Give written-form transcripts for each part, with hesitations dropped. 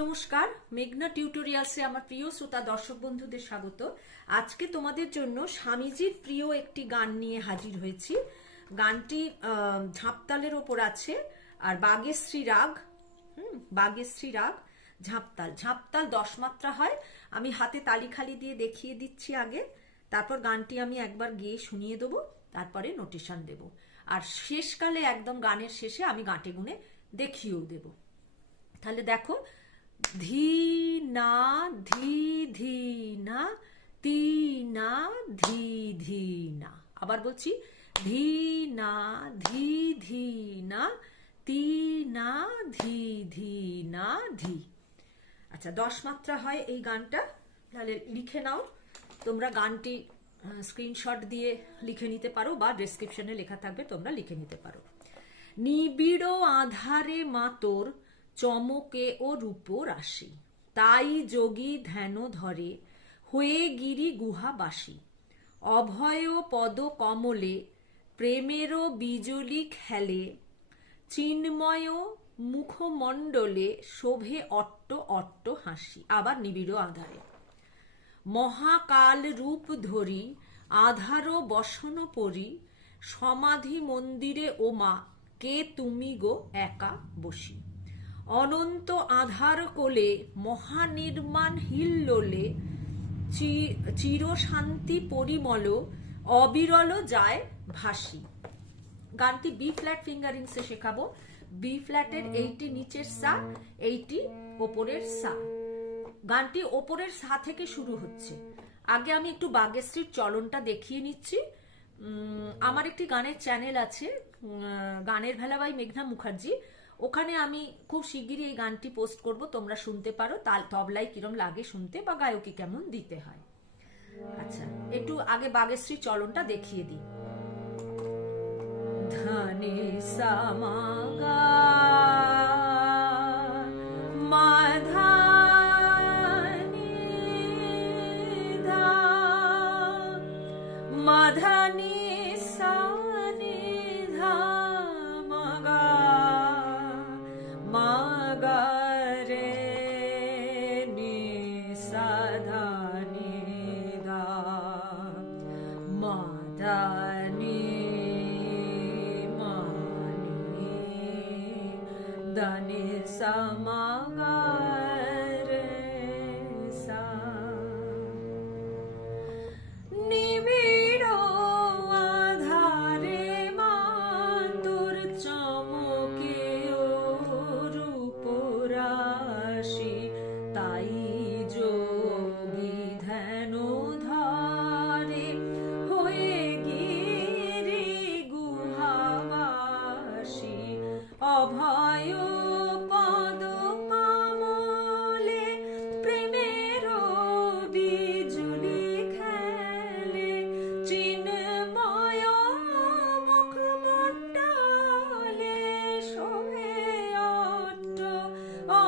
নমস্কার, মেঘনা টিউটোরিয়ালসে আমার প্রিয় শ্রোতা দর্শক বন্ধুদের স্বাগত। আজকে তোমাদের জন্য স্বামীজির প্রিয় একটি গান নিয়ে হাজির হয়েছি। গানটি ঝাঁপতালের ওপর আছে আর বাগেশ্রী রাগ। বাগেশ্রী রাগ, ঝাঁপতাল। ঝাঁপতাল 10 মাত্রা হয়। আমি হাতে তালি খালি দিয়ে দেখিয়ে দিচ্ছি আগে, তারপর গানটি আমি একবার গেয়ে শুনিয়ে দেবো, তারপরে নোটেশন দেব। আর শেষকালে একদম গানের শেষে আমি গাঁটে গুনে দেখিয়েও দেব। তাহলে দেখো, ধি না ধি ধি না, তি না ধি ধি না। আবার বলছি, ধি না ধি ধি না, তি না ধি ধি না ধি। আচ্ছা, 10 মাত্রা হয় এই গানটা। তাহলে লিখে নাও তোমরা। গানটি স্ক্রিনশট দিয়ে লিখে নিতে পারো বা ডেসক্রিপশনে লেখা থাকবে, তোমরা লিখে নিতে পারো। নিবিড় আধারে মা তোর চমকে ও রূপ রাশি, তাই যোগী ধ্যান ধরে হয়ে গিরি গুহাবাসী। অভয় পদ কমলে প্রেমেরও বিজুলি খেলে, চিন্ময় মুখমণ্ডলে শোভে অট্ট অট্ট হাসি। আবার নিবিড় আধারে মহাকাল রূপ ধরি আধার বসন পরি, সমাধি মন্দিরে ও মা কে তুমি গো একা বসি। অনন্ত আধার কোলে মহানির্মাণ হিল্লোলে, চিরশান্তি পরিমল অবিরল যায় ভাসি। গানটি বি ফ্ল্যাট ফিঙ্গারিংসে শেখাবো। বি ফ্ল্যাটের এইটি নিচের সা, এইটি ওপরের সা। গানটি ওপরের সা থেকে শুরু হচ্ছে। আগে আমি একটু বাগেশ্রীর চলনটা দেখিয়ে নিচ্ছি। আমার একটি গানের চ্যানেল আছে, গানের ভেলা বাই মেঘনা মুখার্জি। ওখানে আমি খুব শিগগিরই এই গানটি পোস্ট করব, তোমরা শুনতে পারো। তবলায় কিরম লাগে শুনতে, বা গায়কি কেমন দিতে হয়। আচ্ছা, একটু আগে বাগেশ্রীর চলনটা দেখিয়ে দিই। ধানে সামাগা মাধা মাধানি সানি ধা মাগা মাগা রে নি সাধানি ধা মাধানি মানি দানি সামাগা রে সা। অভয় পদ কমলে প্রেমের বিজুলি খেলে, চিন্ময় মুখমণ্ডলে শোভে অট্ট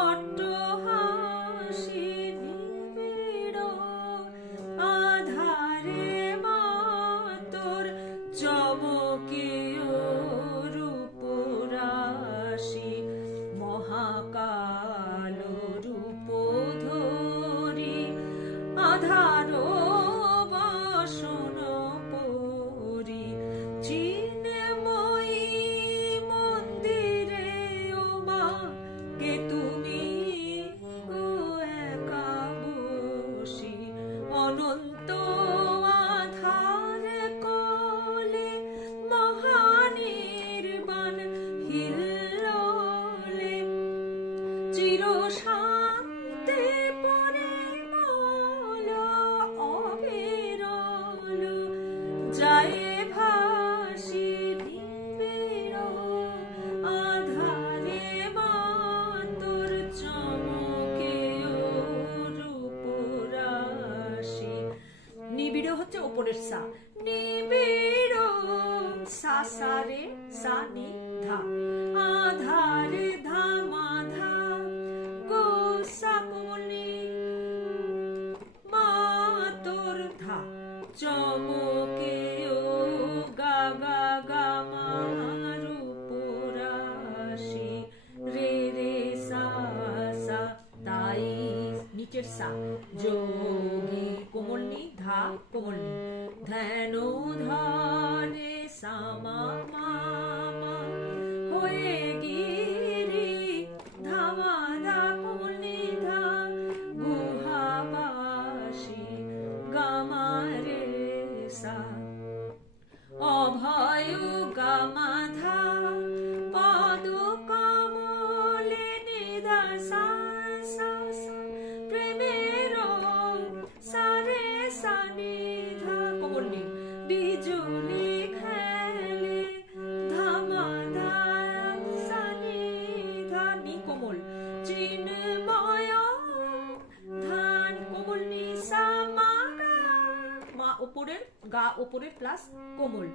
অট্ট হাসি। নিবিড় আধারে মা তোর চমকে মহাকাল রূপ ধরি আধার বসন পরি, চিন্ময়ী মন্দিরে ও মা কে তুমি গো একা বসি। অনন্ত আধার কোলে মহানির্বাণ হিল্লোলে, চিরশান্তি পরিমল অবিরল যায় ভাসি। নিবিড় আধারে মা তোর চমকে রূপ রাশি। নিবিড় হচ্ছে ওপরের সা। নিবিড় সা সা রে সা নি ধা, আধারে ধা মা ধা গো সা কোনি মা তোর ধা, চমকে ও গা গা গা মা রূপ রাশি। রে রে সা সা তা নিচের সা, যোগী কোমল নি ধা কোমল নি, ধ্যান ধরে সামা মা মা, হয়ে গিরি ধামা ধা কোমল নি ধা, গুহাবাসী গামা রে সা, অভয় গামাধা পদ কমলে নিধা সা সা সা, প্রেমের সারে সা নিধা কোমল নি, বিজুলি খেলে ধামাধা সা নিধা নি কোমল, চিন্ময় ধান কোমল নি সা মা মা ওপরের গা ওপরের প্লাস কোমল,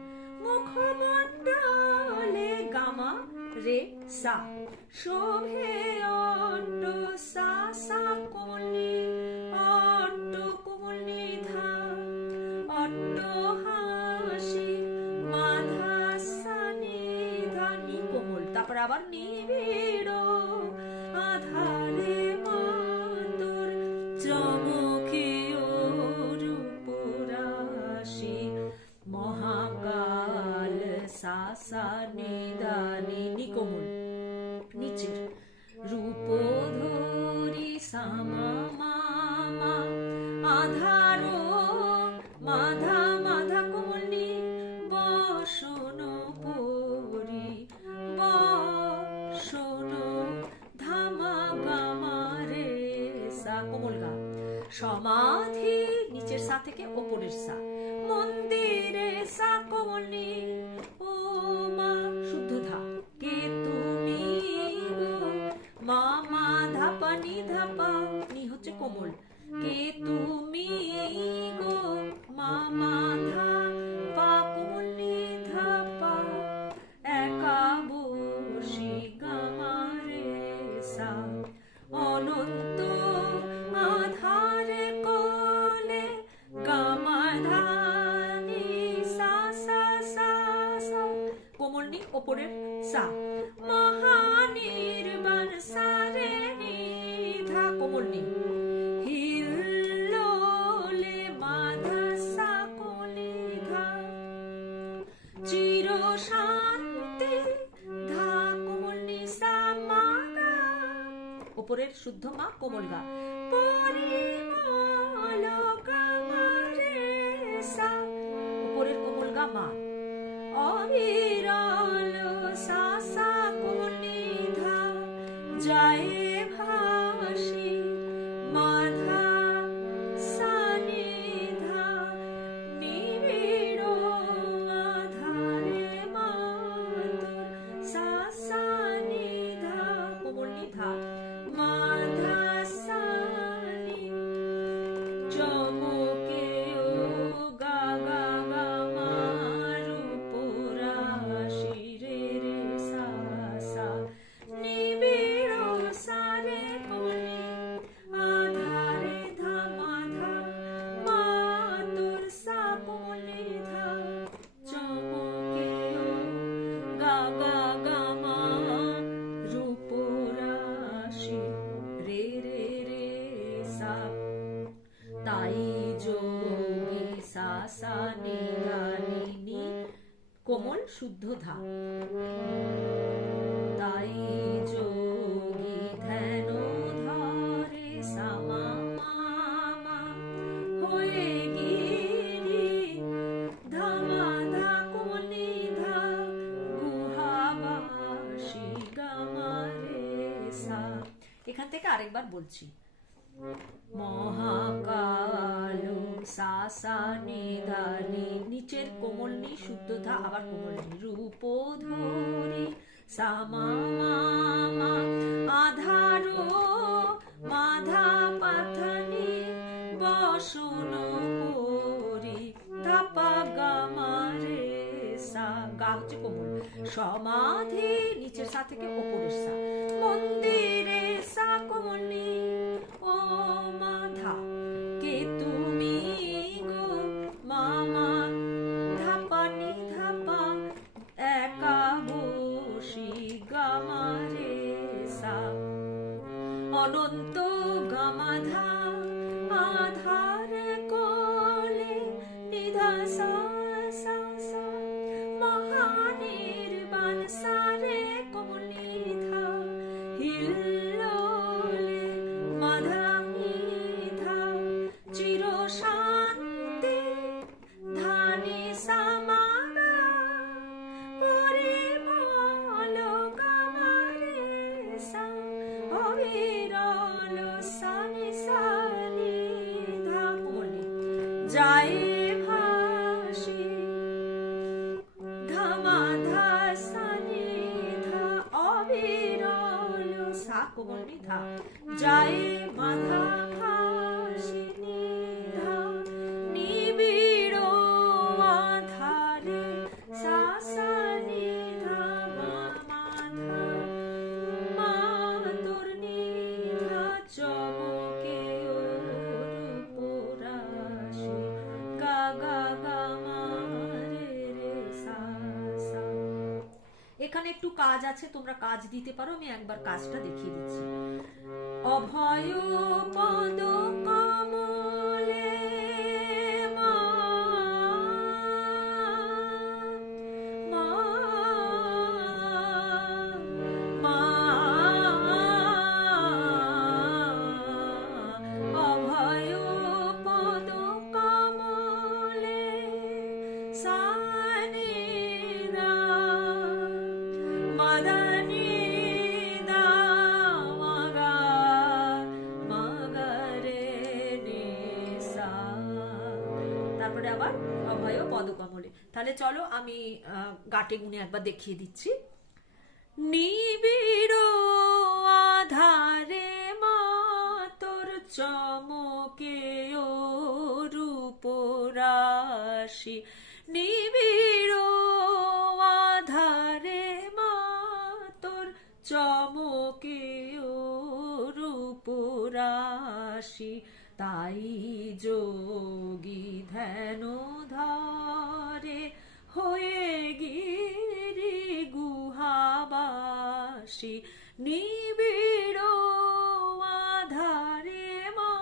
মুখমণ্ডলে গামা রে সা, শোভে অট্ট সা সা কোমল নি, অট্ট কোমল নি ধা, অট্ট হাসি মাধা সা নি ধা নি কোমল, তারপর আবার নিবিড় আধারে মাতর চমকিও রূপরাশি, মহাকাল সা সা নি ধা নি নি কোমল, নিচের রূপ ধরি সামা মা মা, আধার মাধা মাধা কোমল নি, বসন পরি বসন ধামা গামা রে সা কোমল গা, সমাধি নিচের সা থেকে ওপরের সা, মন্দিরে সা কোমল নি, ও মা শুদ্ধ ধা, কে তুমি গো মা মা ধাপা নি ধাপা, নি হচ্ছে কোমল, কে তুমি গো মা মা ধা পা কোমল নি ধাপা, একা বসি গামা রে সা, অনন্ত আধারে কোলে গামা ধা নি সা সা সা সা, কোমল নি ওপরের সা, মহানির্বাণ সা রে নি ধা কোমল নি, হিল্লোলে মাধা সা কোমল নি ধা, চির শান্তি ধা কোমল নি সা মা গা, ওপরের শুদ্ধ মা কোমল গা, পরিমল গামা রে সা, উপরের কোমল গা মা, অবিরল সা সা কোমল নি ধা, যায় ভাসি মাধা সা নি ধা, নিবিড় আধারে মাতর সা সা নি ধা কোমল নি ধা, মাধা সা নি, চমকে ও গা গা গা মা রূপরাশি রে রে সা সা, নিবিড় সা রে কোমল নি, আধারে ধা মাধা মাতর সা কোমল নি ধা, চমকে ও গা গা গা মা রূপরাশি রে রে রে সা, তাই যোগী সা সা নি ধা নি নি কোমল শুদ্ধ ধা, তাই যোগী ধ্যান ধরে সামা মা মা, হয়ে গিরি ধামা ধা কোমল নি ধা, গুহাবাসী গামা রে সা। এখান থেকে আরেকবার বলছি, মহাকাল সা সা নি ধা নি, নিচের কোমল নি শুদ্ধ ধা আবার কোমল নি, রূপ ধরি সামা মা মা, আধার মাধা পাথানি বসন পরি ধাপা গামা রে সা, গা হচ্ছে কোমল, সমাধি নিচের সা থেকে ওপরের সা, মন্দিরে সা কোমল নি, ও মাধা কে তুমি গো মা মা ধাপা নি ধাপা, একা বসি গামা রে সা, অনন্ত তো গামাধা আধার কোলে নিধা সা সা সা মহানির্বাণ সারে কোমনিধা হিল্লোলে মাধা নিধা চির শান্তি ধানি সামাগা পরিমল গামারে সা অবিরল সানি সানি ধা কোমলি যায় ভাসি ধামাধা সানি ধা অবিরল সা কোমলি ধা যায় মাধা ভাসি নিধা নিবিড় আধারে সা সা নিধা মাধা মা তোর নিধা চমকে রূপরাশি গা গা গা মা রে রে সা সা। এখানে একটু কাজ আছে, তোমরা কাজ দিতে পারো, আমি একবার কাজটা দেখিয়ে দিচ্ছি। অভয় পদ কমলে মা মা মা অভয় পদ কমলে সানি দা মাদানি দা মাগা মাগারে নে সা। তারপরে আবার অভয় পদকমলে। তাহলে চলো আমি গাটে গুনে একবার দেখিয়ে দিচ্ছি। নিবিড় আধারে মা তোর চমকে রূপরাশি নিবিড় আধারে মা তোর চমকে রূপরাশি তাই যোগী ধ্যান ধরে হয়ে গিরি গুহাবাসী নিবিড় আধারে মা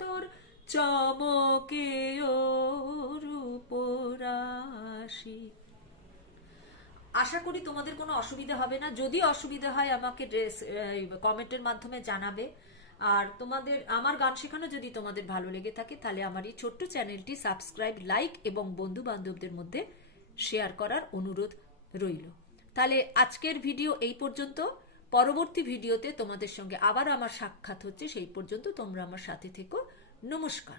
তোর চমকে রূপরাশি। আশা করি তোমাদের কোনো অসুবিধা হবে না। যদি অসুবিধা হয় আমাকে কমেন্টের মাধ্যমে জানাবে। আর তোমাদের আমার গান শেখানো যদি তোমাদের ভালো লেগে থাকে তাহলে আমার এই ছোট্ট চ্যানেলটি সাবস্ক্রাইব, লাইক এবং বন্ধু বান্ধবদের মধ্যে শেয়ার করার অনুরোধ রইল। তাহলে আজকের ভিডিও এই পর্যন্ত। পরবর্তী ভিডিওতে তোমাদের সঙ্গে আবার আমার সাক্ষাৎ হচ্ছে, সেই পর্যন্ত তোমরা আমার সাথে থেকো। নমস্কার।